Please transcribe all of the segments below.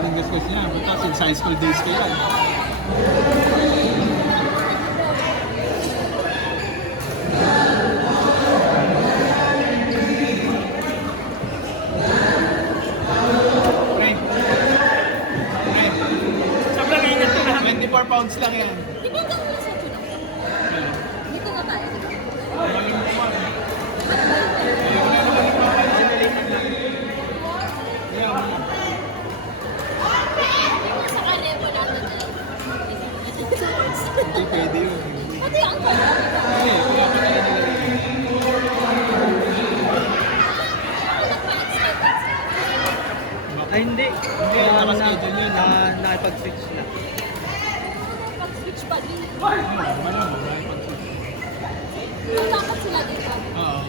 ng gasgas niya. Buta, since high school days ko yan. Pre. Pre. Sobrang ingat ko na. 24 pounds lang yan. Di ba ganun sa tuna? Dito na tayo. Sa kanin mo natin eh. Hindi pwede yun. Pati ang pala. Hindi, wala pa tayo nilagay. Ay, hindi. Hindi, nakaschedule yun. Nakipag-switch na. Pag-switch pa din. Malamang, Dapat sila dito. Oo.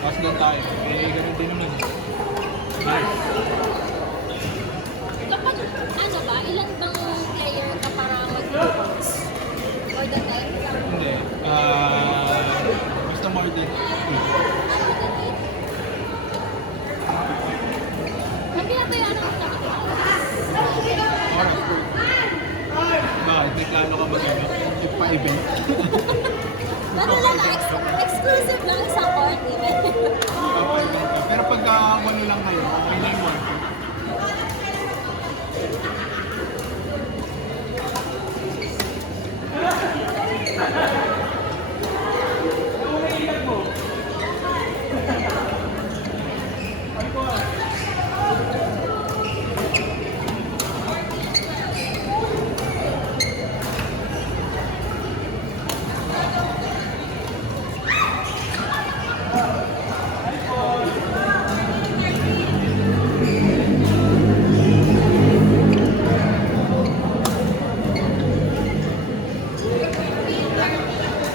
Tapos doon tayo. Eh, ganun din naman. Kapag ano ba, ilan bang player ka para mag-focus? Or the time? Hindi. Basta more than Ang pinapayaan ako sa akin. oras po. Bakit? May plano ka mag-ano? Pa-event? Ano lang, exclusive lang sa court event. Pa-event ka. Pero pagka ano lang kayo, okay lang mo.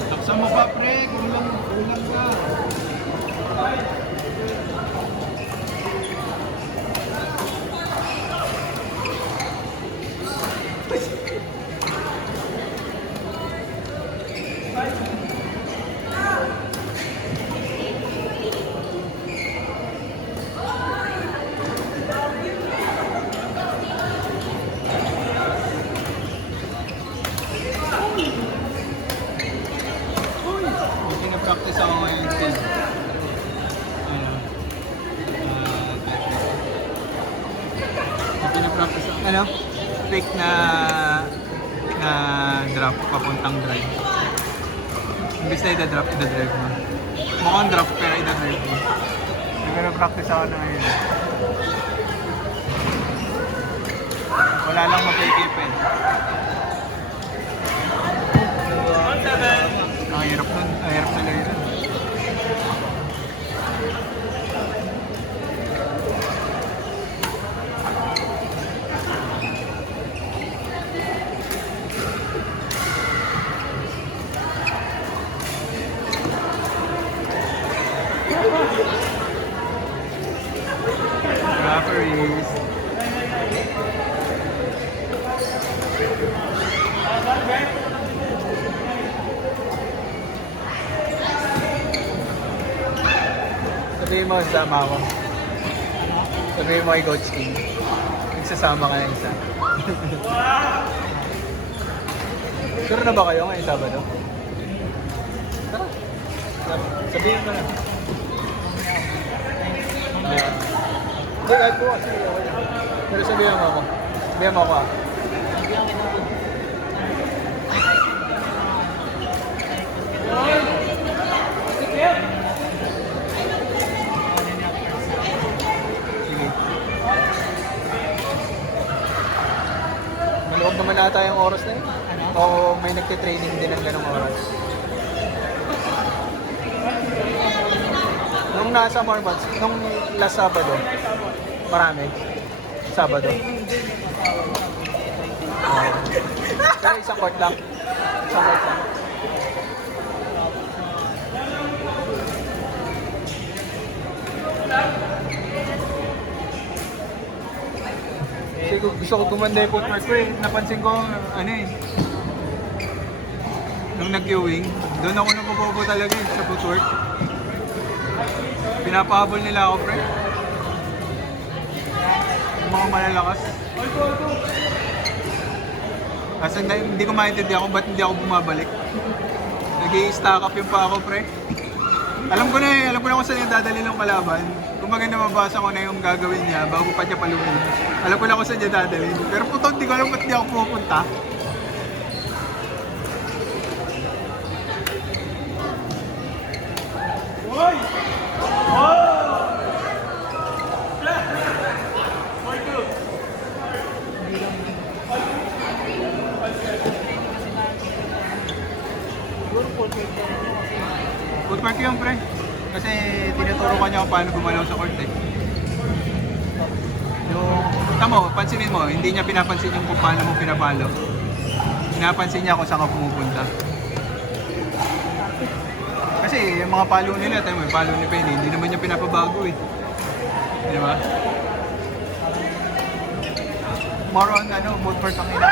Taksan mo pa, pre. Kulang ka. Hindi na-practice ako ngayon. Ano? Hindi na-practice ako. Ano? Fake na drop papuntang drive. Imbis na ida-drop, ida-drive mo. Mukhang drop pero ida-drive mo. Hindi na-practice ako na ngayon. Wala lang mapikip eh. Ang hirap nun. Ang hirap na lang yun. Referees. Sabihin mo, sama ako. Sabihin mo kay Coach King. Nagsasama ka na isa. Sure na ba kayo ngayong Sabado? Tara. Sabihin mo na. Hindi, kahit po kasi okay lang. Pero sabihin mo ako. Sabihin mo ako ah. Sige. Maloob naman ata yung oras na yun. O may nagtitraining din ng ganong oras. Nung nasa Mormons, nung last Sabado, marami. Sabado. Pero isang court lang. Isang court lang. Kasi gusto ko gumanda yung footwork ko eh. Napansin ko, ano eh. Nung nag-queuing, doon ako napabobo talaga eh, sa footwork. Pinapahabol nila ako, pre. mga malalakas. Kasi hindi ko maintindihan kung ba't hindi ako bumabalik. Nag-i-stack up yung pa ako, pre. Alam ko na kung saan yung dadali ng kalaban. Kumbaga mabasa ko na yung gagawin niya bago pa niya paluhin. Alam ko na kung saan niya dadali. Pero puto, hindi ko alam ba't hindi ako pupunta. Footwork yun, pre. Kasi tinuturo ka niya kung paano gumalaw sa court eh. Yung, tamo, pansinin mo, hindi niya pinapansin yung kung paano mo pinapalo. Pinapansin niya kung saan ka pumupunta. Kasi yung mga palo nila, tayo mo, yung palo ni Penny, hindi naman niya pinapabago eh. Di ba? More on footwork ang ina.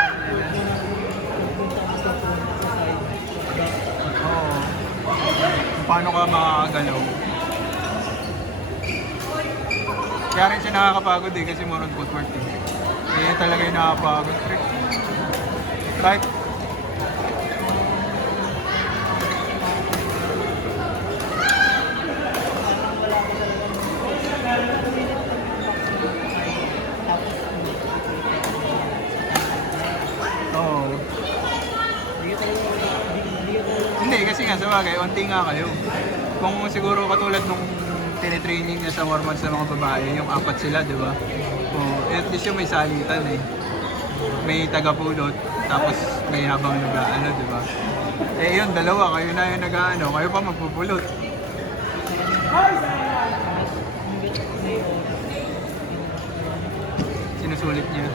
Oo. Kung paano ka makakagalaw. Kaya rin siya nakakapagod eh kasi more on footwork eh. Kaya talaga yung nakakapagod. Kahit oo. Hindi, kasi nga sa bagay, onti nga kayo. Kung siguro katulad nung tinitraining niya sa hormones sa mga babae, yung 4 sila, di ba? At least yung may salitan eh. May tagapulot, tapos may habang nag-aano, di ba? Eh yun, dalawa, kayo na yung nag-aano, kayo pa magpupulot. Sinusulit niya.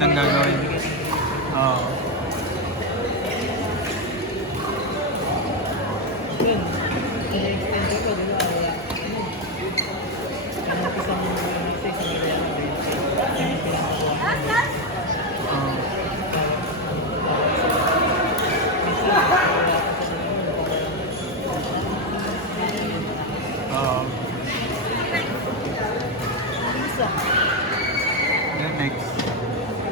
Ang gagawin. Oo. Yun. Extend ko, di ba? Wala. Kaya isa mo sa isang area na ba yun? Yung pinakakuha. Oo. Oo.